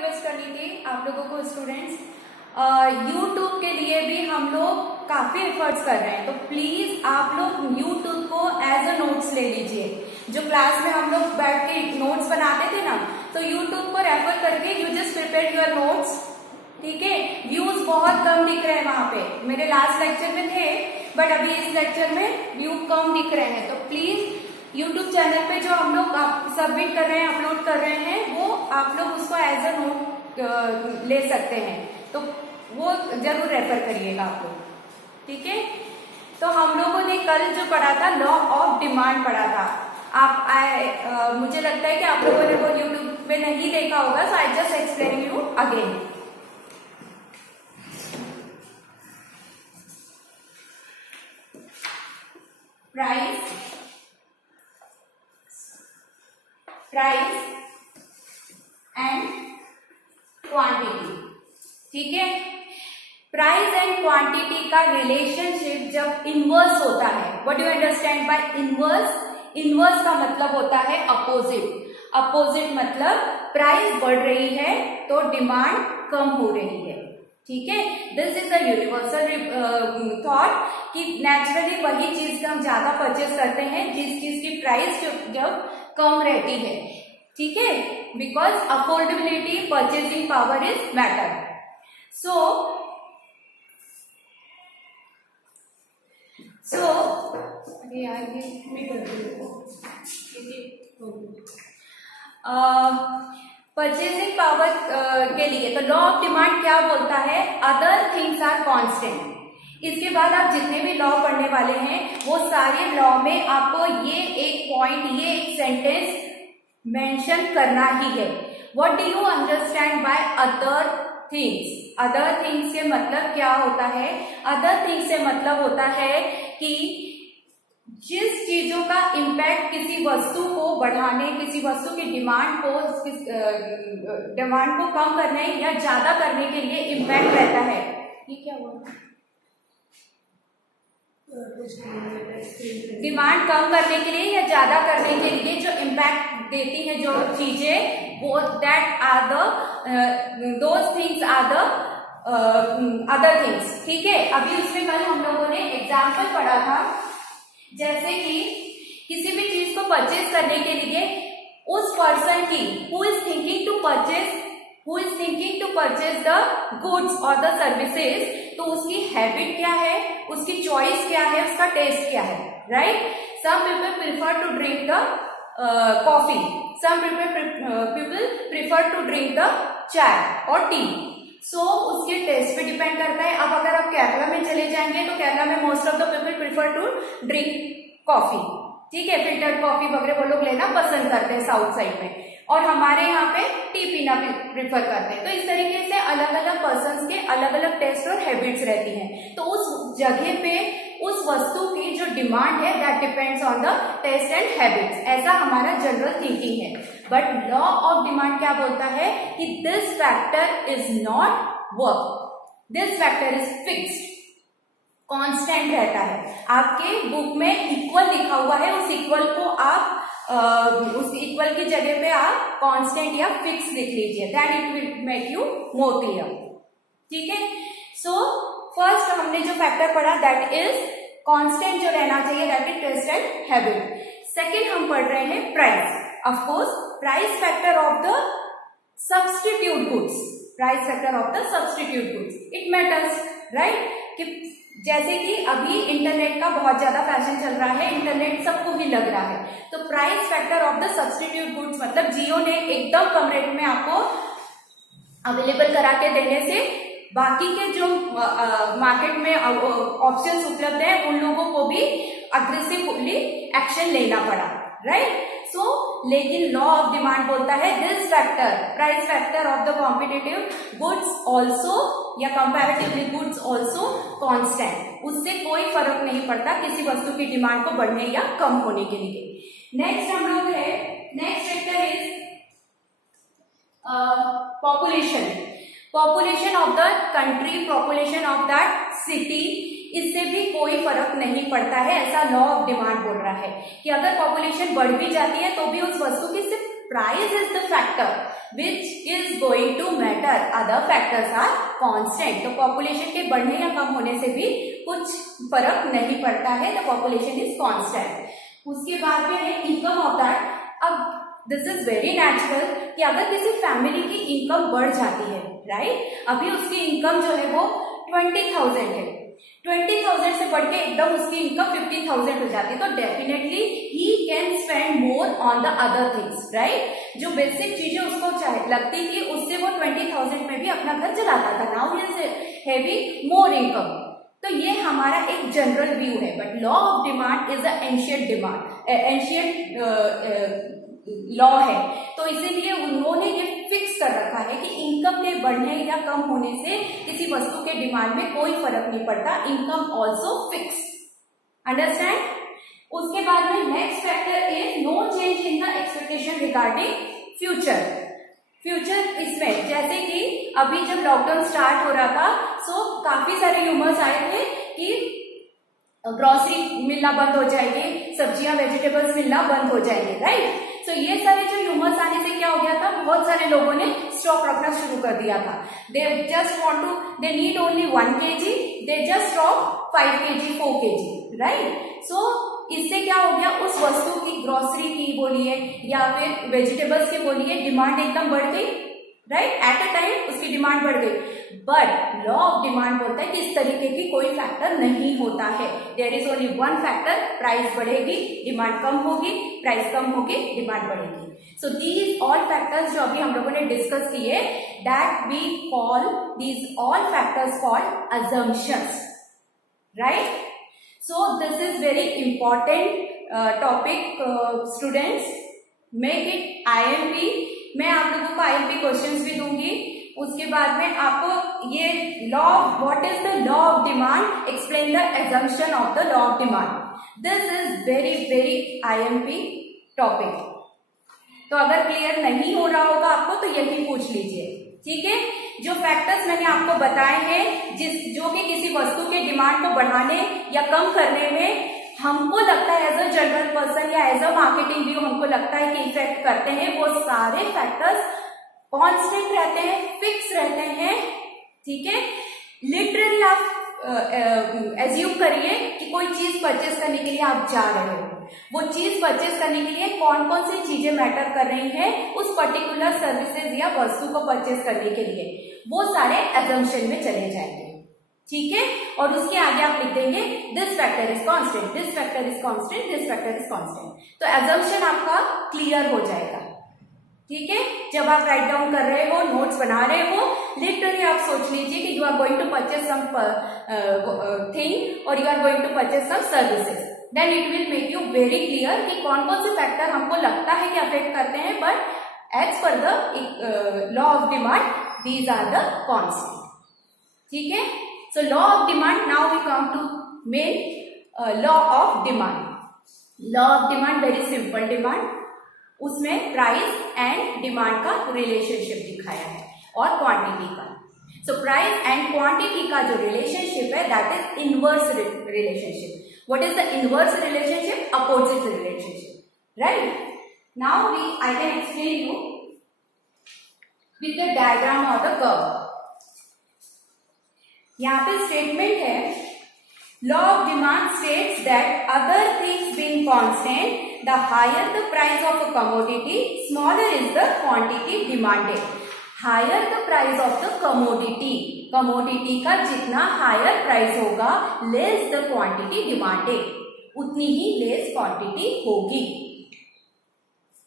Request करनी थी आप लोगों को स्टूडेंट्स, यूट्यूब के लिए भी हम लोग काफी एफर्ट्स कर रहे हैं, तो प्लीज आप लोग यूट्यूब को एज अ नोट्स ले लीजिए। जो क्लास में हम लोग बैठ के नोट्स बनाते थे ना, तो यूट्यूब को रेफर करके you just prepare your notes, ठीक है। व्यूज बहुत कम दिख रहे हैं वहां पे, मेरे लास्ट लेक्चर में थे बट अभी इस लेक्चर में व्यू कम दिख रहे हैं, तो प्लीज यूट्यूब चैनल पे जो हम लोग सबमिट कर रहे हैं, अपलोड कर रहे हैं, वो आप लोग उसको एज अ नोट ले सकते हैं, तो वो जरूर रेफर करिएगा आप लोग, ठीक है। तो हम लोगों ने कल जो पढ़ा था लॉ ऑफ डिमांड पढ़ा था, मुझे लगता है कि आप लोगों ने वो यूट्यूब पे नहीं देखा होगा, so I just explain you again. Price and quantity, ठीक है। प्राइस एंड क्वांटिटी का रिलेशनशिप जब इनवर्स होता है, what do you understand by inverse? Inverse का मतलब होता है अपोजिट। अपोजिट मतलब प्राइस बढ़ रही है तो डिमांड कम हो रही है, ठीक है। This is a universal thought कि नेचुरली वही चीज हम ज्यादा परचेज करते हैं जिस चीज की प्राइस जब कम रहती है, ठीक है, because affordability, purchasing power is matter. So purchasing power के लिए तो लॉ ऑफ डिमांड क्या बोलता है? Other things are constant. इसके बाद आप जितने भी लॉ पढ़ने वाले हैं वो सारे लॉ में आपको ये एक पॉइंट, ये एक सेंटेंस मेंशन करना ही है। What do you understand by other things? Other things से मतलब क्या होता है? अदर थिंग्स से मतलब होता है कि जिस चीजों का इम्पैक्ट किसी वस्तु को बढ़ाने, किसी वस्तु की डिमांड को कम करने या ज्यादा करने के लिए इम्पैक्ट रहता है। ये क्या हुआ? डिमांड कम करने के लिए या ज्यादा करने के लिए जो इम्पैक्ट देती है जो चीजें, वो that are those things are the other things, ठीक है। अभी उसमें कल हम लोगों ने एग्जाम्पल पढ़ा था, जैसे कि किसी भी चीज को परचेज करने के लिए उस पर्सन की who is thinking to purchase the goods और द सर्विसेज, तो उसकी हैबिट क्या है, उसकी चॉइस क्या है, उसका टेस्ट क्या है, right. Some people prefer to drink the coffee, some people prefer to drink the chai और टी, सो उसके टेस्ट पे डिपेंड करता है। अब अगर आप केरला में चले जाएंगे तो केरला में most of the people prefer to drink coffee, ठीक है, फिल्टर कॉफी वगैरह वो लोग लेना पसंद करते हैं साउथ साइड में, और हमारे यहाँ पे टी पीना प्रिफर करते हैं। तो इस तरीके से अलग अलग पर्सन्स के अलग अलग टेस्ट और हैबिट्स रहती हैं, तो उस जगह पे उस वस्तु की जो डिमांड है that depends on the taste and habits, ऐसा हमारा जनरल थिंकिंग है। बट लॉ ऑफ डिमांड क्या बोलता है कि this factor is not work, this factor is fixed, constant रहता है। आपके बुक में इक्वल लिखा हुआ है, उस इक्वल को आप उस इक्वल की जगह पे आप कांस्टेंट या फिक्स लिख लीजिए, that it will make you more clear, ठीक है। सो फर्स्ट हमने जो फैक्टर पढ़ा दैट इज कांस्टेंट जो रहना चाहिए, that is taste and habit. Second हम पढ़ रहे हैं price. Of course price factor of the substitute goods, price factor of the substitute goods, it matters, right. कि जैसे कि अभी इंटरनेट का बहुत ज्यादा फैशन चल रहा है, इंटरनेट सबको ही लग रहा है, तो price factor of the substitute goods मतलब जियो ने एकदम कम रेट में आपको अवेलेबल करा के देने से बाकी के जो मार्केट में ऑप्शंस उपलब्ध है उन लोगों को भी अग्रेसिवली एक्शन लेना पड़ा, राइट। सो लेकिन लॉ ऑफ डिमांड बोलता है this factor, price factor of the competitive goods also या कंपैरेटिवली गुड्स ऑल्सो कांस्टेंट, उससे कोई फर्क नहीं पड़ता किसी वस्तु की डिमांड को बढ़ने या कम होने के लिए। नेक्स्ट हम लोग है, next factor is population, population of the country, population of that city, इससे भी कोई फर्क नहीं पड़ता है, ऐसा लॉ ऑफ डिमांड बोल रहा है कि अगर पॉपुलेशन बढ़ भी जाती है तो भी उस वस्तु की सिर्फ price is the factor, which is going to matter, other factors are constant. तो पॉपुलेशन के बढ़ने या कम होने से भी कुछ फर्क नहीं पड़ता है, द पॉपुलेशन इज कांस्टेंट। उसके बाद में है इनकम ऑफ दैट। अब दिस इज वेरी नेचुरल कि अगर किसी फैमिली की इनकम बढ़ जाती है, राइट, अभी उसकी इनकम जो है वो 20,000 है, 20,000 से बढ़ के एकदम उसकी इनकम 50,000 हो जाती है, तो definitely he can spend more on the other things, right. जो बेसिक चीजें उसको लगती थी उससे वो 20,000 में भी अपना घर चलाता था, now he is having more income. तो ये हमारा एक जनरल व्यू है, but law of demand is a ancient demand, ancient law है, तो इसीलिए उन्होंने ये फिक्स कर रखा है कि इनकम के बढ़ने या कम होने से किसी वस्तु के डिमांड में कोई फर्क नहीं पड़ता, इनकम ऑल्सो फिक्स, अंडरस्टैंड। उसके बाद में next factor is no change in the expectation regarding future. Future इसमें जैसे कि अभी जब लॉकडाउन स्टार्ट हो रहा था, सो काफी सारे र्यूमर्स आए थे कि ग्रोसरी मिलना बंद हो जाएगी, सब्जियां वेजिटेबल्स मिलना बंद हो जाएंगे, राइट। तो ये सारे जो र्यूमर्स आने से क्या हो गया था, बहुत सारे लोगों ने स्टॉक रखना शुरू कर दिया था। They just want to, they need only 1 kg, they just stock 5 kg 4 kg, right. So इससे क्या हो गया, उस वस्तु की, ग्रोसरी की बोलिए या फिर वेजिटेबल्स की बोलिए, डिमांड एकदम बढ़ गई, राइट, एट अ टाइम उसकी डिमांड बढ़ गई। बट लॉ ऑफ डिमांड बोलता है कि इस तरीके की कोई फैक्टर नहीं होता है, there is only one factor, price बढ़ेगी, डिमांड कम होगी, प्राइस कम होगी, डिमांड बढ़ेगी। सो दीज ऑल फैक्टर्स जो अभी हम लोगों ने डिस्कस किए, that we call these all factors called assumptions, right. So this is very important topic students, make it IMP। मैं आप लोगों को IMP क्वेश्चंस भी दूंगी। उसके बाद में आपको ये law, what is the law of demand, explain the assumption of the law of demand. This is very very IMP topic. तो अगर क्लियर नहीं हो रहा होगा आपको तो यही पूछ लीजिए, ठीक है। जो फैक्टर्स मैंने आपको बताए हैं, जो कि किसी वस्तु के डिमांड को बढ़ाने या कम करने में हमको लगता है एज अ जनरल पर्सन या एज अ मार्केटिंग व्यू हमको लगता है कि इफेक्ट करते हैं, वो सारे फैक्टर्स कांस्टेंट रहते हैं, फिक्स रहते हैं, ठीक है। लिटरली आप एज्यूम करिए कि कोई चीज परचेस करने के लिए आप जा रहे हो, वो चीज परचेस करने के लिए कौन कौन सी चीजें मैटर कर रही हैं उस पर्टिकुलर सर्विसेज या वस्तु को परचेस करने के लिए, वो सारे assumption में चले जाएंगे, ठीक है। और उसके आगे आप लिख देंगे this factor is constant, this factor is constant, this factor is constant. तो assumption आपका क्लियर हो जाएगा, ठीक है। जब आप राइट डाउन कर रहे हो, नोट्स बना रहे हो, लिटरली आप सोच लीजिए कि you are going to purchase something और you are going to purchase some services, then it will make you very clear कि कौन कौन से फैक्टर हमको लगता है कि अफेक्ट करते हैं, but as per the law of demand these are the constant, ठीक है। So law of demand, now we come to main law of demand. Law of demand very simple demand, उसमें price and demand का relationship दिखाया है और quantity का। So price and quantity का जो रिलेशनशिप है that is inverse relationship. What is the inverse relationship? Opposite relationship, right. Now I can explain you with the diagram और द कर्व। यहाँ पे स्टेटमेंट है, law of demand states that other things being constant, the higher the price of a commodity, smaller is the quantity demanded. Higher the price of the commodity, commodity का जितना higher price होगा, less the quantity demanded, उतनी ही less quantity होगी.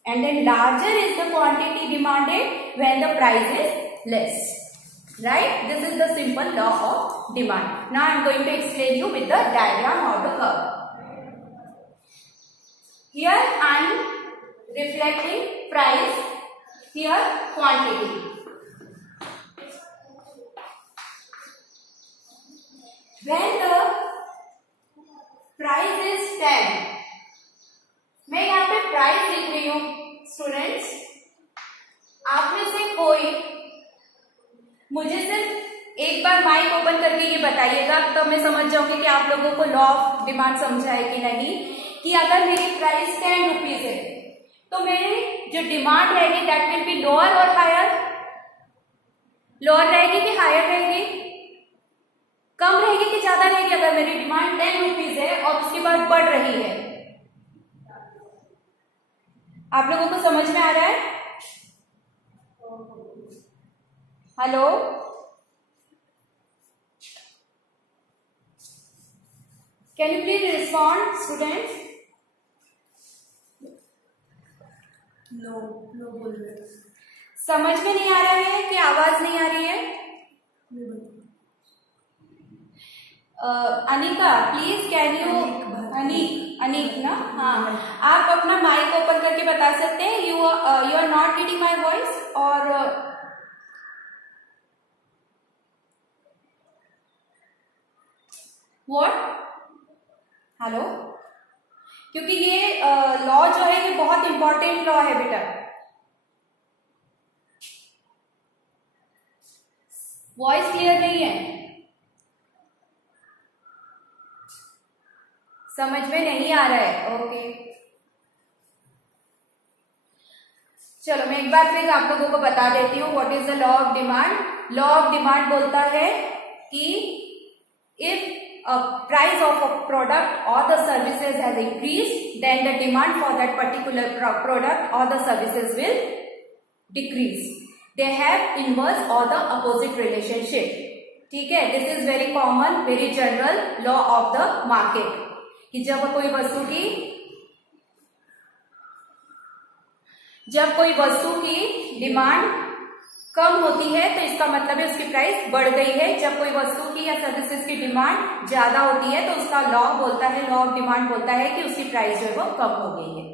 And then larger is the quantity demanded when the price is less. Right? This is the simple law of demand. Now I am going to explain you with the diagram or the curve. Here I am reflecting price, here quantity. When the price is 10, मैं यहाँ पे price लिख रही हूँ students. आप में से कोई मुझे सिर्फ एक बार माइक ओपन करके ये बताइएगा, तो मैं समझ जाऊंगी कि आप लोगों को लॉ ऑफ डिमांड समझा है कि नहीं। कि अगर मेरी प्राइस 10 रुपीज है तो मेरी जो डिमांड रहेगी दैट विल बी लोअर और हायर, लोअर रहेगी कि हायर रहेगी, कम रहेगी कि ज्यादा रहेगी? अगर मेरी डिमांड 10 रुपीज है और उसके बाद बढ़ रही है, आप लोगों को समझ में आ रहा है? Hello, can you please respond students? No no बोल रहे, समझ में नहीं आ रहा है कि आवाज नहीं आ रही है? Anika please can you, Anik ना, हाँ, आप अपना माइक ओपन करके बता सकते हैं you are not getting my voice और व्हाट? हेलो, क्योंकि ये लॉ जो है ये बहुत इंपॉर्टेंट लॉ है बेटा। वॉइस क्लियर नहीं है, समझ में नहीं आ रहा है? ओके, चलो मैं एक बार फिर आप लोगों को बता देती हूँ what is the law of demand. Law of demand बोलता है कि if a price of a product or the services has increased, then the demand for that particular product or the services will decrease. They have inverse or the opposite relationship. ठीक है, this is very common, very general law of the market. कि जब कोई वस्तु की demand कम होती है तो इसका मतलब है उसकी प्राइस बढ़ गई है। जब कोई वस्तु की या सर्विसेज की डिमांड ज्यादा होती है तो उसका लॉ बोलता है, लॉ ऑफ डिमांड बोलता है कि उसकी प्राइस जो है वो कम हो गई है।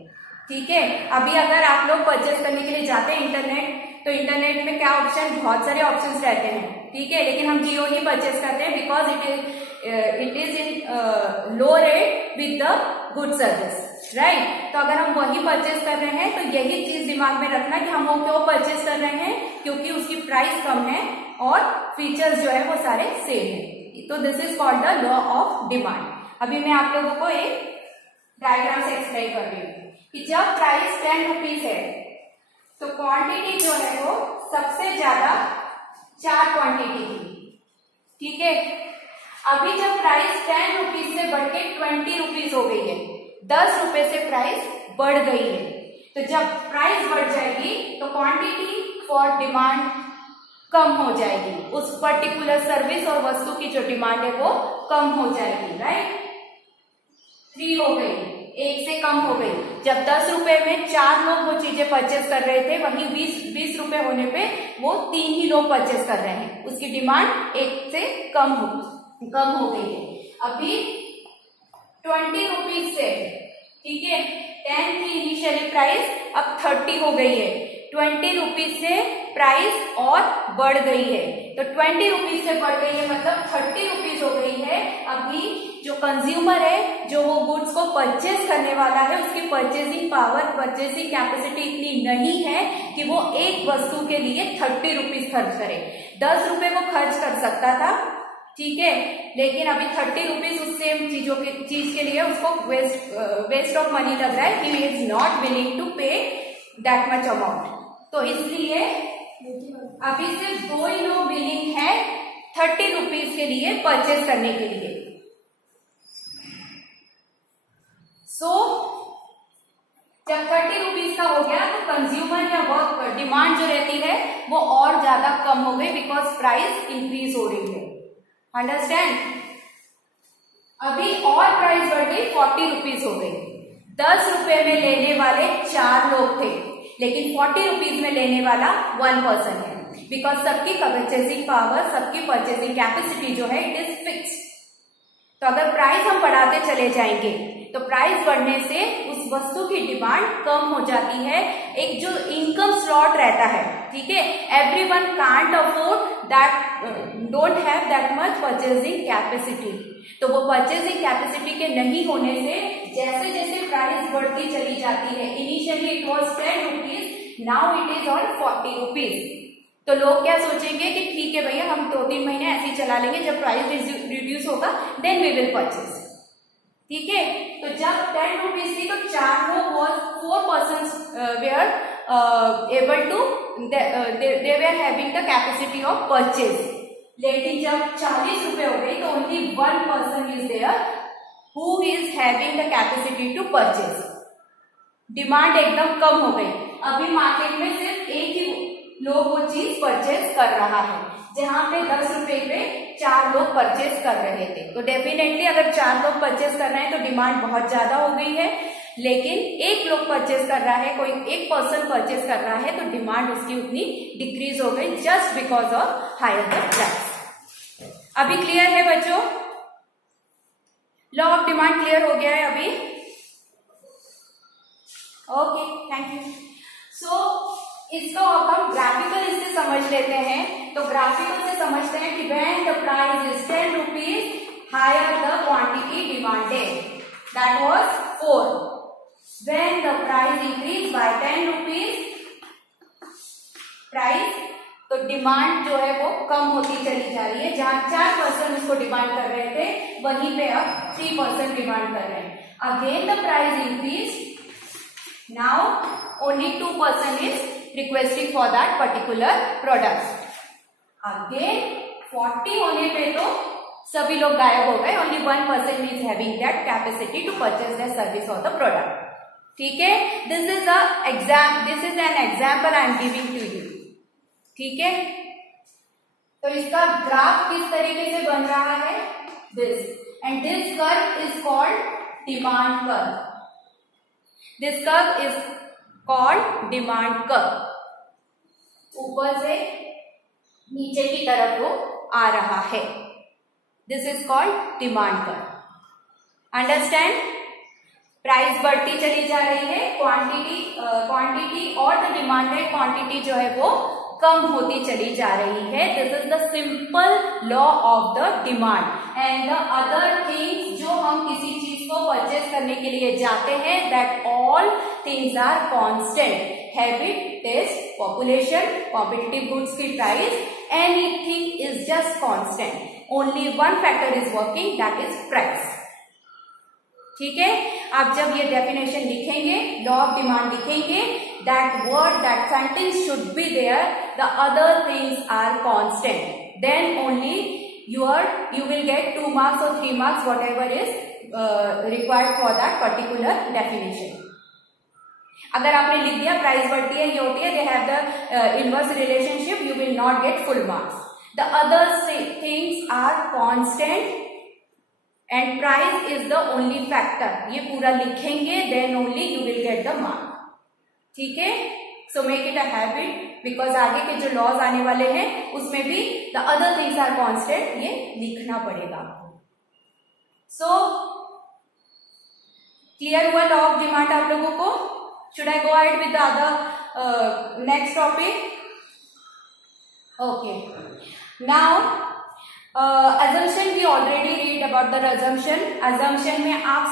ठीक है, अभी अगर आप लोग परचेस करने के लिए जाते हैं इंटरनेट, तो इंटरनेट में क्या ऑप्शन, बहुत सारे ऑप्शंस रहते हैं। ठीक है, लेकिन हम जियो ही परचेस करते हैं because it is in low rate with the good service, right? तो अगर हम वही परचेस कर रहे हैं तो यही चीज दिमाग में रखना कि हम वो क्यों परचेस कर रहे हैं, क्योंकि उसकी प्राइस कम है और फीचर्स जो है वो सारे सेम है। तो this is called the law of demand. अभी मैं आप लोगों को एक डायग्राम से एक्सप्लेन कर रही हूँ कि जब प्राइस 10 रुपीज है तो क्वांटिटी जो है वो सबसे ज्यादा 4 क्वांटिटी थी। ठीक है, अभी जब प्राइस 10 रुपीज से बढ़ के 20 रुपीज हो गई है, 10 रुपए से प्राइस बढ़ गई है, तो जब प्राइस बढ़ जाएगी तो क्वांटिटी फॉर डिमांड कम हो जाएगी, उस पर्टिकुलर सर्विस और वस्तु की जो डिमांड है वो कम हो जाएगी, राइट? 3 हो गई, 1 से कम हो गई। जब 10 रुपए में 4 लोग वो चीजें परचेस कर रहे थे, वहीं 20 रुपए होने पे वो 3 ही लोग परचेस कर रहे हैं, उसकी डिमांड 1 से कम हो गई है। अभी 20 रुपीज से, ठीक है, 10 थी इनिशियली प्राइस, अब 30 हो गई है। 20 रुपीज से प्राइस और बढ़ गई है, तो 20 रुपीज से बढ़ गई है मतलब 30 रुपीज हो गई है। अभी जो कंज्यूमर है, जो वो गुड्स को परचेस करने वाला है, उसकी परचेसिंग पावर, परचेसिंग कैपेसिटी इतनी नहीं है कि वो एक वस्तु के लिए 30 रुपीज खर्च करे। 10 रुपए वो खर्च कर सकता था, ठीक है, लेकिन अभी 30 रुपीज उस सेम चीज के लिए उसको वेस्ट ऑफ मनी लग रहा है, he is not willing to pay that much amount. तो इसलिए अभी सिर्फ 2 ही लोग विलिंग है 30 रुपीज के लिए परचेस करने के लिए। सो जब 30 रुपीज का हो गया तो कंज्यूमर या वर्क डिमांड जो रहती है वो और ज्यादा कम हो गई बिकॉज प्राइस इंक्रीज हो रही है। अंडरस्टैंड? अभी और प्राइस बढ़ गई, 40 रुपीज हो गई। 10 रुपए में लेने वाले 4 लोग थे, लेकिन 40 रुपीज में लेने वाला 1 पर्सन है, बिकॉज सबकी परचेसिंग पावर, सबकी परचेसिंग कैपेसिटी जो है इट इज फिक्स। तो अगर प्राइस हम बढ़ाते चले जाएंगे तो प्राइस बढ़ने से उस वस्तु की डिमांड कम हो जाती है। एक जो इनकम स्लॉट रहता है, ठीक है, everyone can't afford that, don't have that much purchasing capacity. तो वो परचेसिंग कैपेसिटी के नहीं होने से जैसे जैसे प्राइस बढ़ती चली जाती है, initially it was 10 rupees, now it is on 40 rupees. तो लोग क्या सोचेंगे कि ठीक है भैया, हम 2-3 महीने ऐसे ही चला लेंगे, जब प्राइस रिड्यूस होगा देन वी विल परचेस। ठीक है, तो जब 10 रुपीज थी तो 4 persons were able to they were having the capacity of purchase. लेकिन जब 40 रुपए हो गई तो only 1 person is there who is having the capacity to purchase. Demand एकदम कम हो गई। अभी मार्केट में सिर्फ एक ही लोग वो चीज परचेज कर रहा है, जहां पे 10 रुपए पे 4 लोग परचेज कर रहे थे। तो डेफिनेटली अगर 4 लोग परचेज कर रहे हैं तो डिमांड बहुत ज्यादा हो गई है, लेकिन एक लोग परचेज कर रहा है, कोई एक पर्सन परचेज कर रहा है, तो डिमांड उसकी उतनी डिक्रीज हो गई just because of higher the price. अभी क्लियर है बच्चों? लॉ ऑफ डिमांड क्लियर हो गया है अभी? Okay, thank you. सो इसको अब हम ग्राफिकल इससे समझ लेते हैं। तो ग्राफिकल से समझते हैं कि when the price is 10 rupees higher the quantity demanded, that was 4। When the price increase by 10 rupees price, तो डिमांड जो है वो कम होती चली जा रही है। जहां 4% उसको डिमांड कर रहे थे, वहीं पे अब 3% डिमांड कर रहे हैं। Again the price increase, now only 2% is requesting for that particular product. Again 40 होने पे तो सभी लोग गायब हो गए, only 1% is having that capacity to purchase the service or the product. ठीक है, this is an example I am giving to you. ठीक है, तो इसका ग्राफ किस तरीके से बन रहा है? this, and this curve is called demand curve. This curve is called demand curve. ऊपर से नीचे की तरफ वो आ रहा है। This is called demand curve. Understand? Price बढ़ती चली जा रही है, क्वांटिटी और द डिमांडेड क्वांटिटी जो है वो कम होती चली जा रही है। This is the simple law of the demand. And the other things, जो हम किसी चीज को परचेज करने के लिए जाते हैं, that all things are constant. Habit, taste, population, competitive goods की price, anything is just constant. Only one factor is working, that is price. ठीक है, आप जब ये डेफिनेशन लिखेंगे, लॉ ऑफ डिमांड लिखेंगे, that word, that sentence should be there, the other things are constant, then only you will get 2 marks or 3 marks, whatever is required for that particular definition. अगर आपने लिख दिया price बढ़ती है, ये होती है, they have the inverse relationship, you will not get full marks. The other things are constant and price is the only factor. ये पूरा लिखेंगे, then only you will get the mark. ठीक है, so make it a habit, because आगे के जो laws आने वाले हैं उसमें भी the other things are constant, ये लिखना पड़ेगा आपको। सो क्लियर हुआ लॉ ऑफ डिमांड आप लोगों को? Should I go ahead with the other next topic? Okay, now assumption we already read about the assumption. assumption में आप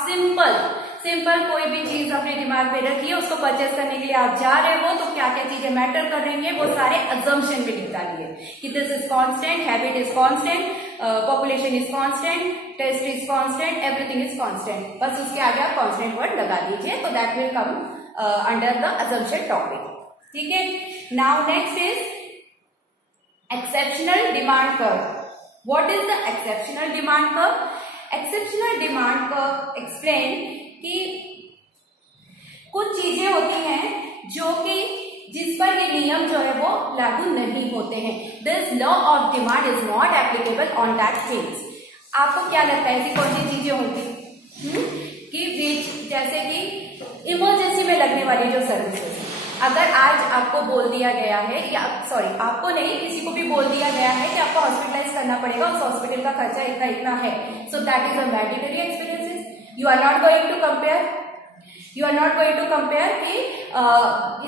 सिंपल कोई भी चीज अपने दिमाग में रखिए, उसको परचेस करने के लिए आप जा रहे हो, तो क्या क्या चीजें मैटर कर रही हैं वो सारे assumption में लिख डालिए कि this is constant, habit is constant, population is constant, taste is constant, everything is constant. बस उसके आगे आप कांस्टेंट वर्ड लगा दीजिए, तो that will come under the assumption topic. ठीक है, now next is exceptional demand curve. What is the exceptional demand curve? Exceptional demand curve explain कि कुछ चीजें होती हैं जो कि जिस पर ये नियम जो है वो लागू नहीं होते हैं। This law of demand is not applicable on that things. आपको क्या लगता है ऐसी कौन सी चीजें होती कि जैसे कि इमरजेंसी में लगने वाली जो सर्विसेज, अगर आज आपको बोल दिया गया है, या सॉरी आपको नहीं, किसी को भी बोल दिया गया है कि आपको हॉस्पिटलाइज करना पड़ेगा, उस हॉस्पिटल का खर्चा इतना इतना है, so that is a mandatory experiences. You are not going to compare कि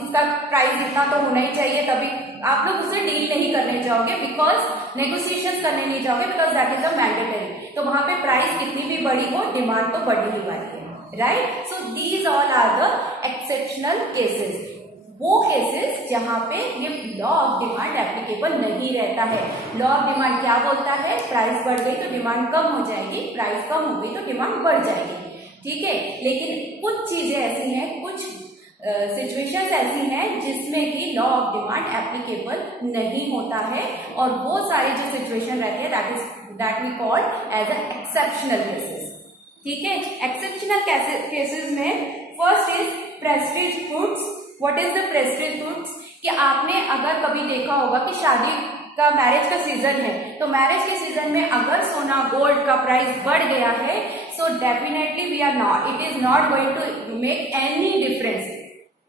इसका प्राइस इतना तो होना ही चाहिए, तभी आप लोग उससे डील नहीं करने जाओगे, बिकॉज नेगोशिएशन करने नहीं जाओगे, because that is a mandatory. तो वहां पे प्राइस कितनी भी बड़ी हो, डिमांड तो बढ़ ही वाली है, right? So these all are the exceptional cases, वो केसेस जहां पे ये लॉ ऑफ डिमांड एप्लीकेबल नहीं रहता है। लॉ ऑफ डिमांड क्या बोलता है? प्राइस बढ़ गई तो डिमांड कम हो जाएगी, प्राइस कम हो गई तो डिमांड बढ़ जाएगी। ठीक है। लेकिन कुछ चीजें ऐसी हैं, कुछ सिचुएशंस ऐसी हैं जिसमें कि लॉ ऑफ डिमांड एप्लीकेबल नहीं होता है, और वो सारी जो सिचुएशन रहती है that we call as a exceptional cases. ठीक है, एक्सेप्शनल केसेस में first is prestige goods. What is the prestige goods? कि आपने अगर कभी देखा होगा कि शादी का, मैरिज का सीजन है, तो मैरिज के सीजन में अगर सोना गोल्ड का प्राइस बढ़ गया है, so definitely we are not, it is not going to make any difference.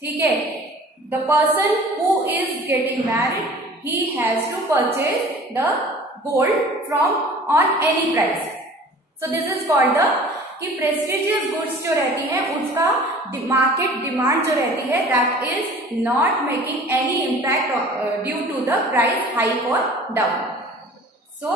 ठीक है, the person who is getting married, he has to purchase the gold from on any price. So this is called the कि prestigious goods जो रहती है उसका market demand जो रहती है that is not making any impact due to the price hike और down. सो